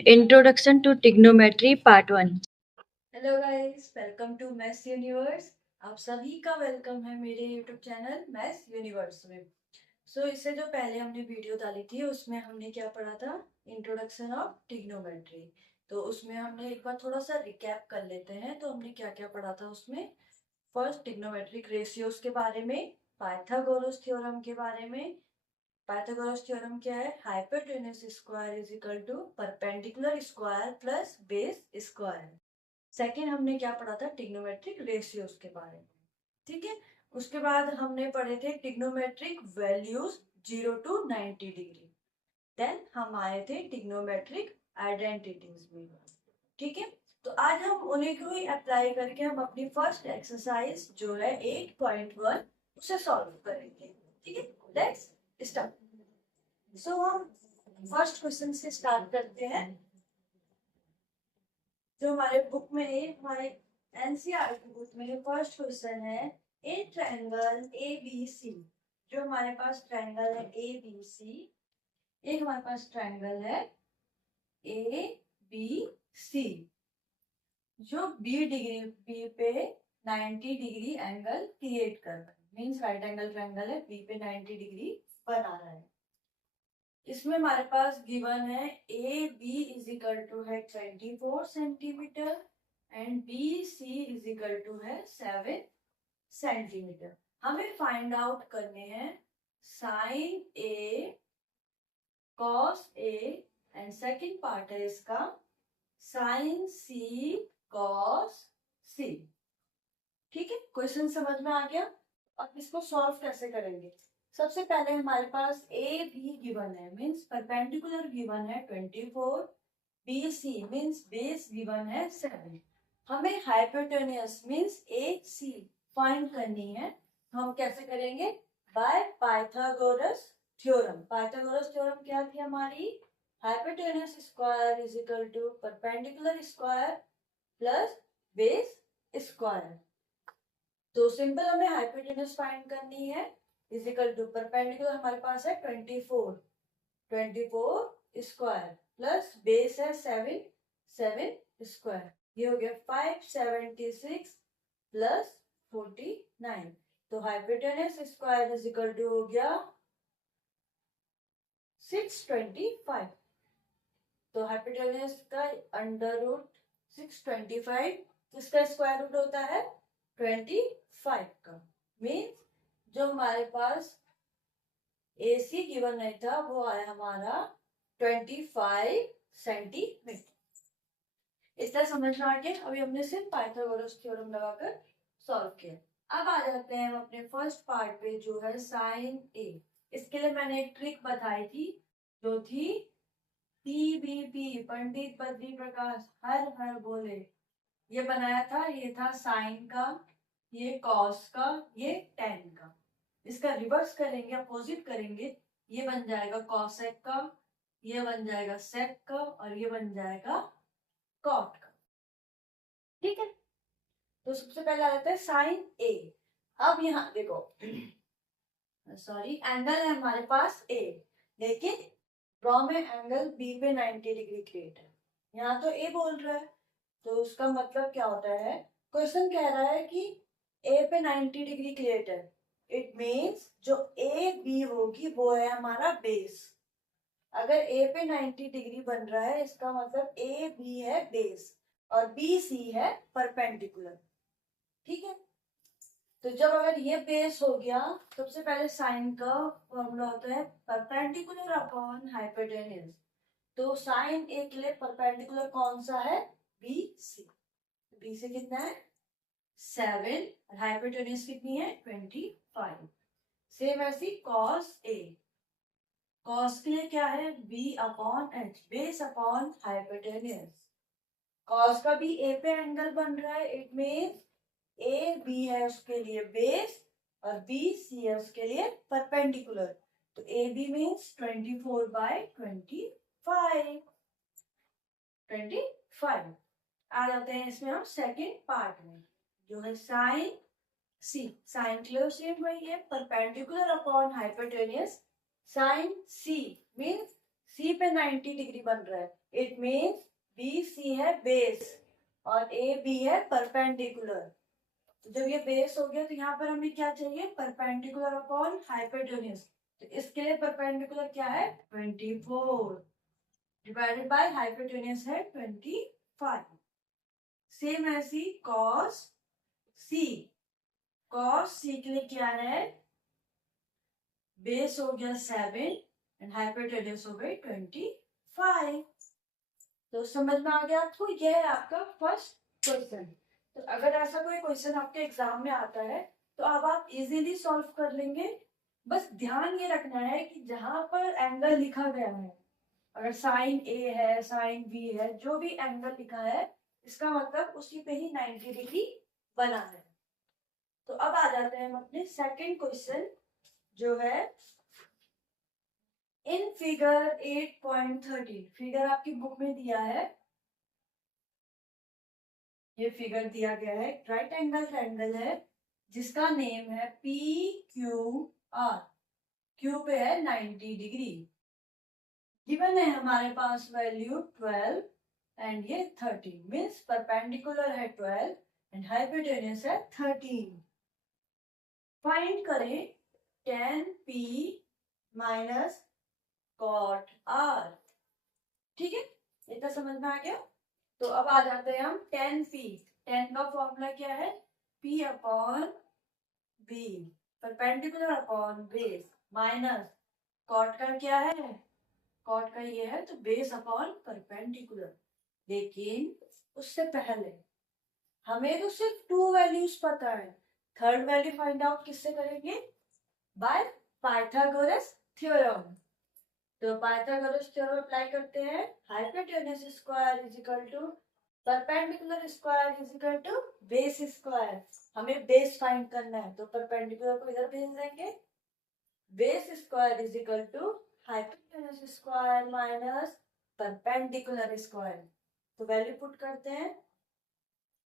Introduction to Trigonometry Part 1। Hello guys, welcome to Maths Universe. आप सभी का welcome है मेरे यूट्यूब चैनल मैथ्स यूनिवर्स में। इससे जो पहले हमने वीडियो डाली थी उसमें हमने क्या पढ़ा था, इंट्रोडक्शन ऑफ ट्रिग्नोमेट्री। तो उसमें हमने एक बार थोड़ा सा रिकैप कर लेते हैं। तो हमने क्या क्या पढ़ा था उसमें। फर्स्ट, ट्रिग्नोमेट्रिक रेशियोज के बारे में, पाइथागोरस थ्योरम के बारे में। पाइथागोरस थ्योरम क्या है, hypotenuse square is equal to perpendicular square plus base square. Second, हमने क्या पढ़ा था, टिग्नोमेट्रिक रेशियोज के बारे में। ठीक है। उसके बाद हमने पढ़े थे trigonometric values 0 to 90 degree. Then हम आए थे टिग्नोमेट्रिक आइडेंटिटीज में। ठीक है। तो आज हम उन्हीं को ही अप्लाई करके हम अपनी फर्स्ट एक्सरसाइज जो है 8.1 उसे सॉल्व करेंगे। ठीक है, लेट्स स्टार्ट। हम फर्स्ट क्वेश्चन से स्टार्ट करते हैं। जो हमारे बुक में है, हमारे एनसीईआरटी बुक में फर्स्ट क्वेश्चन है, ए ट्रायंगल ए बी सी। जो हमारे पास ट्रायंगल है ए बी सी, एक हमारे पास ट्रायंगल है ए बी सी, जो बी पे 90 डिग्री एंगल क्रिएट कर रहा है। मीन्स राइट एंगल ट्रायंगल है, बी पे 90 डिग्री बना रहा है। इसमें हमारे पास गिवन है A B is equal to है 24 centimetre and B C is equal to है 7 सेंटीमीटर। हमें फाइंड आउट करने हैं sine A, cos A and second part है इसका साइन सी कॉस सी। ठीक है, क्वेश्चन समझ में आ गया। अब इसको सॉल्व कैसे करेंगे। सबसे पहले हमारे पास ए बी गिवन है, मींस परपेंडिकुलर गिवन है 24, B C means base given है 7। हमें hypotenuse means A C find करनी है। हम कैसे करेंगे, by Pythagoras theorem. Pythagoras theorem क्या थी हमारी, hypotenuse square is equal to perpendicular square plus base square. तो सिंपल हमें हाइपोटेन्यूज फाइंड करनी है, इज इक्वल टू परपेंडिकुलर हमारे पास है 24, 24 स्क्वायर प्लस बेस है 7, 7 स्क्वायर। ये हो गया 576 प्लस 49। तो hypotenuse square is equal to हो गया 625। तो हाइपोटेन्यूज का अंडर रूट 625, किसका स्क्वायर रूट होता है 25 का। मीन्स जो हमारे पास AC गिवन नहीं था वो आया हमारा 25 सेंटीमीटर। इतना समझ में आ गया। अभी हमने सिर्फ पाइथागोरस थ्योरम लगाकर सॉल्व किया। अब आ जाते हैं हम अपने फर्स्ट पार्ट पे जो है साइन ए। इसके लिए मैंने एक ट्रिक बताई थी जो थी PBP, पंडित बद्री प्रकाश हर हर बोले। ये बनाया था, ये था साइन का, ये कॉस का, ये टेन का। इसका रिवर्स करेंगे, अपोजिट करेंगे, ये बन जाएगा कॉसेक का, ये बन जाएगा सेक का और ये बन जाएगा कॉट का। ठीक है। तो सबसे पहले आ जाता है साइन ए। अब यहाँ देखो सॉरी, एंगल है हमारे पास ए, लेकिन ड्रॉ में एंगल बी पे 90 डिग्री क्रिएट है। यहाँ तो ए बोल रहा है, तो उसका मतलब क्या होता है, क्वेश्चन कह रहा है कि ए पे 90 डिग्री क्रिएट है। इट मीन्स जो ए बी होगी वो है हमारा बेस। अगर ए पे 90 डिग्री बन रहा है इसका मतलब ए बी है बेस और बी सी है परपेंडिकुलर। ठीक है। तो जब अगर ये बेस हो गया, सबसे पहले साइन का फॉर्मूला होता है परपेंडिकुलर अपॉन हाइपोटेन्यूज। तो साइन ए के लिए परपेंडिकुलर कौन सा है, बी सी। बी सी कितना है 7 और हाइपोटेन्यूज कितनी है 25। सेम ऐसी कॉस ए, कॉस के लिए क्या है B upon H, base upon hypotenuse. Cos का भी ए पे एंगल बन रहा है, इट मीन्स ए बी है उसके लिए बेस और बी सी है उसके लिए परपेंडिकुलर। तो ए बी मीन्स 24/25, 25। आ जाते हैं इसमें हम सेकेंड पार्ट में जो है साइन सी। साइन के लिए सेम वही है, perpendicular upon hypotenuse. Sine C means C पे 90 डिग्री बन रहा है, इट मीन्स बी सी है बेस और ए बी है परपेंडिकुलर। तो जब ये बेस हो गया तो यहाँ पर हमें क्या चाहिए, परपेंडिकुलर अपॉन हाइपोटेन्यूज। तो इसके लिए परपेंडिकुलर क्या है 24 डिवाइडेड बाय हाइपोटेन्यूज है 25। सेम ऐसी कॉस सी, कॉस सी के लिए क्या है, बेस हो गया 7 एंड हाइपोटेन्यूज हो गई 25। तो समझ में आ गया आपको, यह है आपका फर्स्ट क्वेश्चन। तो अगर ऐसा कोई क्वेश्चन आपके एग्जाम में आता है तो अब आप इजीली सॉल्व कर लेंगे। बस ध्यान ये रखना है कि जहां पर एंगल लिखा गया है, अगर साइन ए है साइन बी है, जो भी एंगल लिखा है इसका मतलब उसी पे ही 90 डिग्री बना है। तो अब आ जाते हैं हम अपने सेकंड क्वेश्चन जो है इन फिगर 8.13। फिगर आपकी बुक में दिया है, ये फिगर दिया गया है, राइट एंगल ट्रायंगल है जिसका नेम है पी क्यू आर। क्यू पे है 90 डिग्री, गिवन है हमारे पास वैल्यू 12 एंड ये 13, मीन्स परपेंडिकुलर है 12 एंड हाइपोटेन्यूज है 13। फाइंड करें tan p minus cot r। ठीक है, इतना समझ में आ गया। तो अब आ जाते हैं हम tan p। tan का फॉर्मूला क्या है, p upon b perpendicular upon base minus cot का क्या है, कॉट का ये है तो बेस अपॉन परपेंडिकुलर। लेकिन उससे पहले हमें तो सिर्फ 2 वैल्यूज पता है, थर्ड वैल्यू फाइंड आउट किससे करेंगे, बाय पाइथागोरस थ्योरम। तो पाइथागोरस थ्योरम अप्लाई करते हैं, hypotenuse square is equal to perpendicular square is equal to base square. हमें बेस फाइंड करना है तो परपेंडिकुलर को इधर भेज देंगे, base square is equal to hypotenuse square minus perpendicular square. तो वैल्यू पुट करते हैं,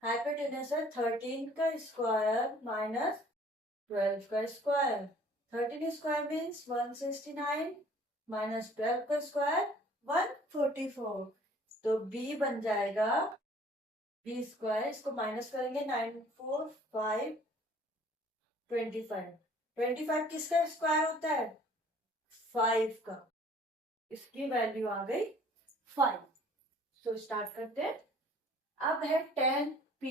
हाइपोटेन्यूज है 13 का स्क्वायर माइनस 12 का स्क्वायर। 13 स्क्वायर मीन्स 169 माइनस 12 का स्क्वायर 144। तो b बन जाएगा बी स्क्वायर, इसको माइनस करेंगे 9 4 5 25। 25 किसका स्क्वायर होता है 5 का, इसकी वैल्यू आ गई 5। सो स्टार्ट करते हैं। अब है tan p,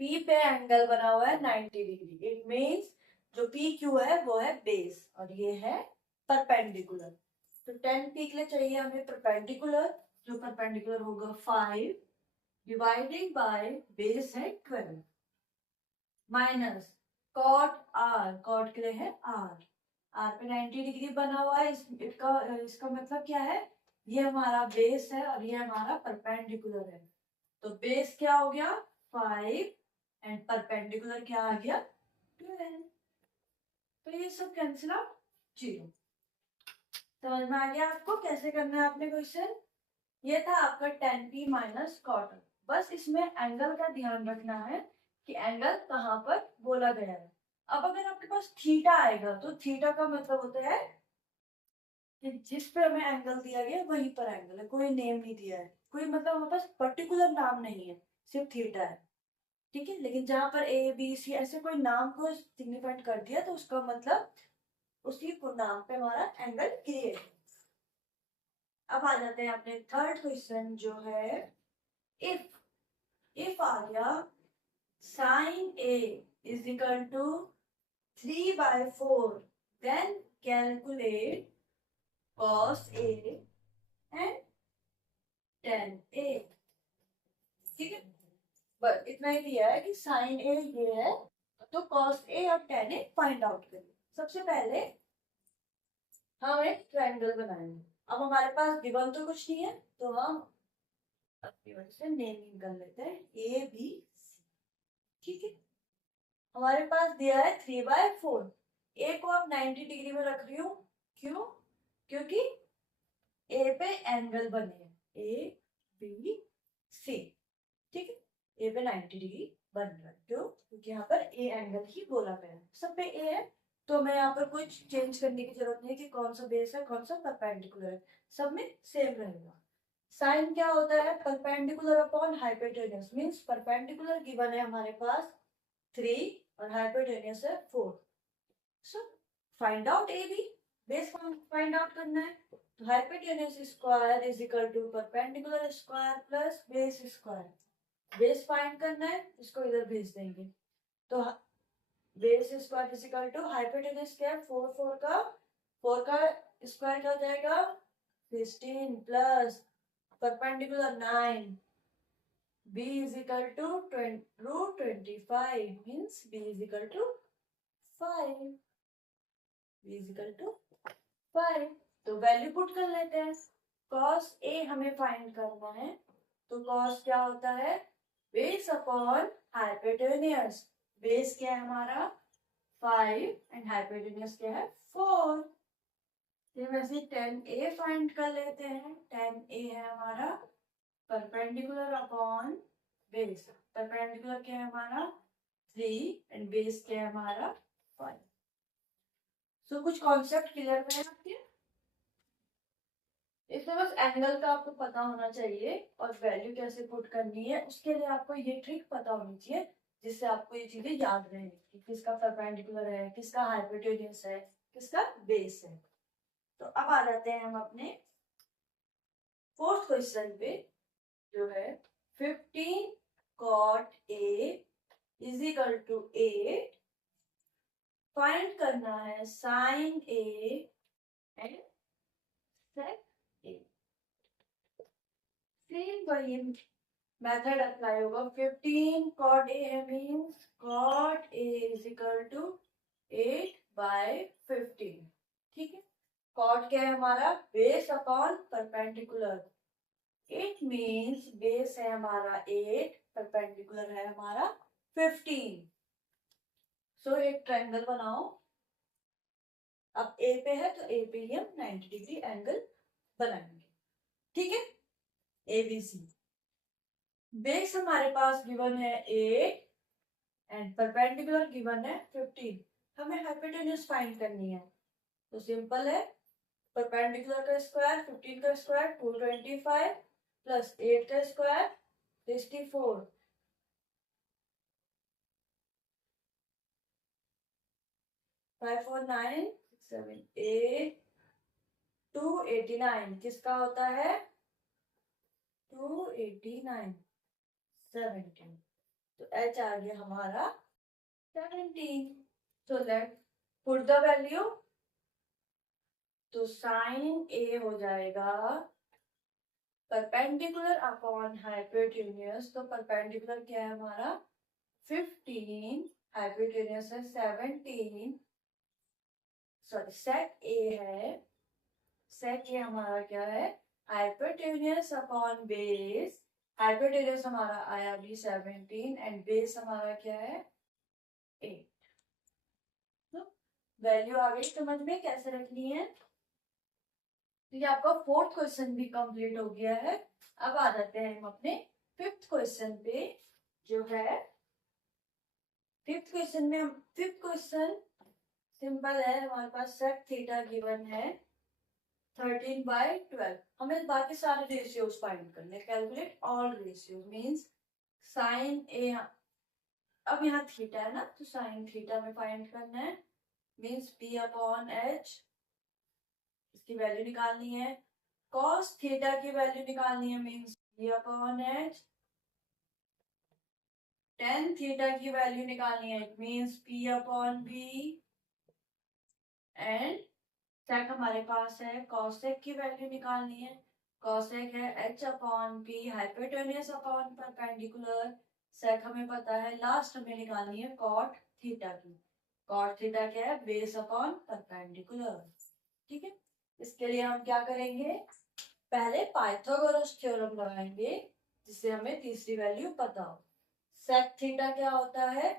p पे एंगल बना हुआ है 90 डिग्री, इट मीन्स जो पी क्यू है वो है बेस और ये है परपेंडिकुलर। तो tan p के लिए चाहिए हमें परपेंडिकुलर, जो परपेंडिकुलर होगा 5 डिवाइडेड बाय बेस है 12 माइनस cot r, cot के लिए है r, r पे 90 डिग्री बना हुआ है, इसका मतलब क्या है, ये हमारा बेस है और ये हमारा परपेंडिकुलर है। तो बेस क्या हो गया 5 एंड परपेंडिकुलर क्या आ गया 12। तो ये सब कैंसिल आउट 0। समझ में आ गया आपको कैसे करना है आपने क्वेश्चन। ये था आपका tan p माइनस कॉट। बस इसमें एंगल का ध्यान रखना है कि एंगल कहाँ पर बोला गया है। अब अगर आपके पास थीटा आएगा तो थीटा का मतलब होता है कि जिस पे हमें एंगल दिया गया वहीं पर एंगल है, कोई नेम नहीं दिया है, कोई मतलब हमारे पास पर्टिकुलर नाम नहीं है, सिर्फ थीटा है। ठीक है, लेकिन जहां पर ए बी सी ऐसे कोई नाम को सिग्निफाइड कर दिया तो उसका मतलब उसी को नाम पे हमारा एंगल क्रिएट। अब आ जाते हैं अपने थर्ड क्वेश्चन जो है इफ आ गया sine A is equal to 3/4 then calculate cos A and tan A. ठीक है, बस इतना ही दिया है कि साइन ए ये है तो कॉस ए और tan ए फाइंड आउट करें। सबसे पहले हम एक ट्रायंगल बनाएंगे। अब हमारे पास गिवन तो कुछ नहीं है तो हम अपनी वजह से नेमिंग कर लेते हैं ए बी सी। ठीक है, हमारे पास दिया है 3/4, ए को आप 90 डिग्री में रख रही हूँ, क्यों, क्योंकि ए पे एंगल बने हैं ए बी सी। ठीक है, ए पे 90 डिग्री बन रहा है, क्यों, क्योंकि यहाँ पर ए एंगल ही बोला गया है, सब पे ए है तो मैं यहाँ पर कुछ चेंज करने की जरूरत नहीं है कि कौन सा बेस है कौन सा परपेंडिकुलर है, सब में सेम रहेगा। साइन क्या होता है? Perpendicular upon hypotenuse, means perpendicular given है हमारे पास 3 और हाइपोटेन्यूज है 4। So find out A B, base find out करना है। तो hypotenuse square is equal to perpendicular square plus base square. Base find करना है, इसको इधर भेज देंगे। तो base square is equal to hypotenuse क्या है? 4 का स्क्वायर क्या हो जाएगा? 16 plus perpendicular 9, b is equal to root 25, means b is equal to 5, b is equal to 5। तो वैल्यू पुट कर लेते हैं। cos a हमें फाइंड करना है, तो cos क्या होता है? Base upon hypotenuse. बेस क्या है हमारा? 5 एंड हाइपोटेन्यूज क्या है? 4। तो वैसे 10a फाइंड कर लेते हैं। 10a है हमारा परपेंडिकुलर अपॉन बेस। परपेंडिकुलर क्या है हमारा? 3 एंड बेस क्या है हमारा? 5। सो कुछ कॉन्सेप्ट क्लियर है आपके? इसमें बस एंगल का आपको पता होना चाहिए और वैल्यू कैसे पुट करनी है, उसके लिए आपको ये ट्रिक पता होनी चाहिए, जिससे आपको ये चीजें याद रहे कि किसका परपेंडिकुलर है, किसका हाइपोटेन्यूज है, किसका बेस है। तो अब आ जाते हैं हम अपने फोर्थ क्वेश्चन पे, जो है 15 cot A is equal to 8। Find करना है sine A and sec A। Same वही मेथड अप्लाई होगा। 15 cot A है, means cot A is equal to 8/15। ठीक है। cot क्या है हमारा? Base upon perpendicular. 8 means base है हमारा 8, परपेंडिकुलर है हमारा 15। सो एक ट्रायंगल बनाओ। अब ए पे है तो ए पे ही हम 90 डिग्री एंगल बनाएंगे। ठीक है, एबीसी। बेस हमारे पास गिवन है 8 एंड परपेंडिकुलर गिवन है 15। हमें हाइपोटेन्यूज फाइंड करनी है, तो सिंपल है। परपेंडिकुलर का स्क्वायर 15 का स्क्वायर 225 प्लस 8 का स्क्वायर 64। 5 4 9 7 8 289 किसका होता है? 289 17। तो h आ गया हमारा 17। तो लेट पुट द वैल्यू। तो साइन ए हो जाएगा परपेंडिकुलर अपॉन हाइपोटेन्यूज। तो परपेंडिकुलर क्या है हमारा? 15, हाइपोटेन्यूज है 17। सॉरी, सेक ए है। सेक ए हमारा क्या है? Hypotenuse upon base. हाइपोटेन्यूज हमारा आया भी 17 एंड बेस हमारा क्या है? 8। तो वैल्यू आ गई समझ में कैसे रखनी है। तो ये आपका फोर्थ क्वेश्चन भी कंप्लीट हो गया है। अब आ जाते हैं हम अपने फिफ्थ क्वेश्चन पे, जो है फिफ्थ क्वेश्चन में हम फिफ्थ क्वेश्चन सिंपल है। हमारे पास सेक थीटा गिवन है 13/12। हमें बाकी सारे रेशियोज फाइंड करने। Calculate all ratios means sine A. अब यहाँ थीटा है ना, तो साइन थीटा में फाइंड करना है, मींस पी अपॉन एच। इसकी वैल्यू निकालनी है। कॉस थीटा की वैल्यू निकालनी है, means P upon H. Tan theta की वैल्यू निकालनी है, it means P upon B. And sec हमारे पास है, कॉसेक की वैल्यू निकालनी है। कॉसेक है H upon P, hypotenuse upon perpendicular. Sec हमें पता है। लास्ट में निकालनी है कॉट थीटा की। कॉट थीटा क्या है? Base upon perpendicular. ठीक है, इसके लिए हम क्या करेंगे? पहले पाइथागोरस थ्योरम लगाएंगे, जिससे हमें तीसरी वैल्यू पता हो। सेक थीटा क्या होता है?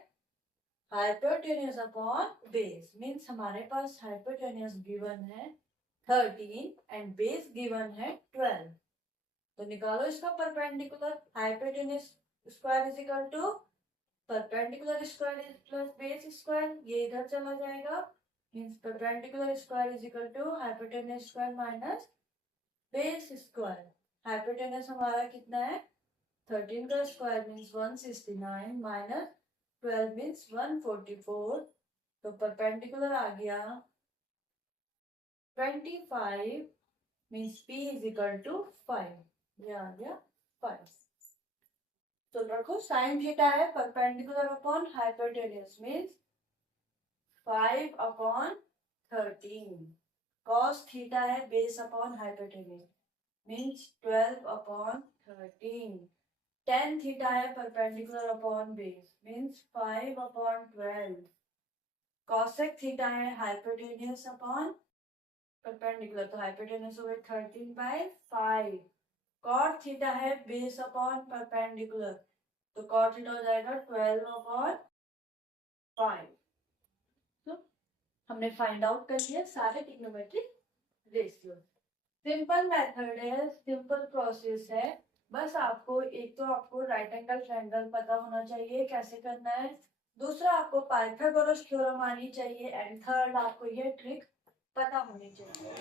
Hypotenuse upon base. मींस हमारे पास हाइपोटेन्यूज गिवन है 13 एंड बेस गिवन है 12। तो निकालो इसका perpendicular. Hypotenuse square is equal to perpendicular square plus base square. ये इधर चला जाएगा means perpendicular square is equal to hypotenuse square minus base square. Hypotenuse हमारा कितना है 13 का स्क्वायर मीन्स 169 माइनस 12 मीन्स 144। तो परपेंडिकुलर आ गया 25 means P is equal to 5, ये आ गया 5। तो देखो साइन थीटा है perpendicular upon hypotenuse means 5 upon 13। Cos theta है base upon hypotenuse means 12 upon 13। Tan theta है perpendicular upon base means 5 upon 12। Cosec theta है हाइपोटेन्यूज अपॉन परपेंडिकुलर, तो हाइपोटेन्यूज हो गई 13/5। कॉट थीटा है बेस अपॉन परपेंडिकुलर, तो cot theta हो जाएगा 12/5। तो हमने फाइंड आउट कर लिया सारे ट्रिग्नोमेट्रिक रेशियो। सिंपल मेथड है, सिंपल प्रोसेस है। बस आपको एक तो आपको राइट एंगल ट्रायंगल पता होना चाहिए कैसे करना है, दूसरा आपको पाइथागोरस थ्योरम आनी चाहिए, एंड थर्ड आपको ये ट्रिक पता होनी चाहिए।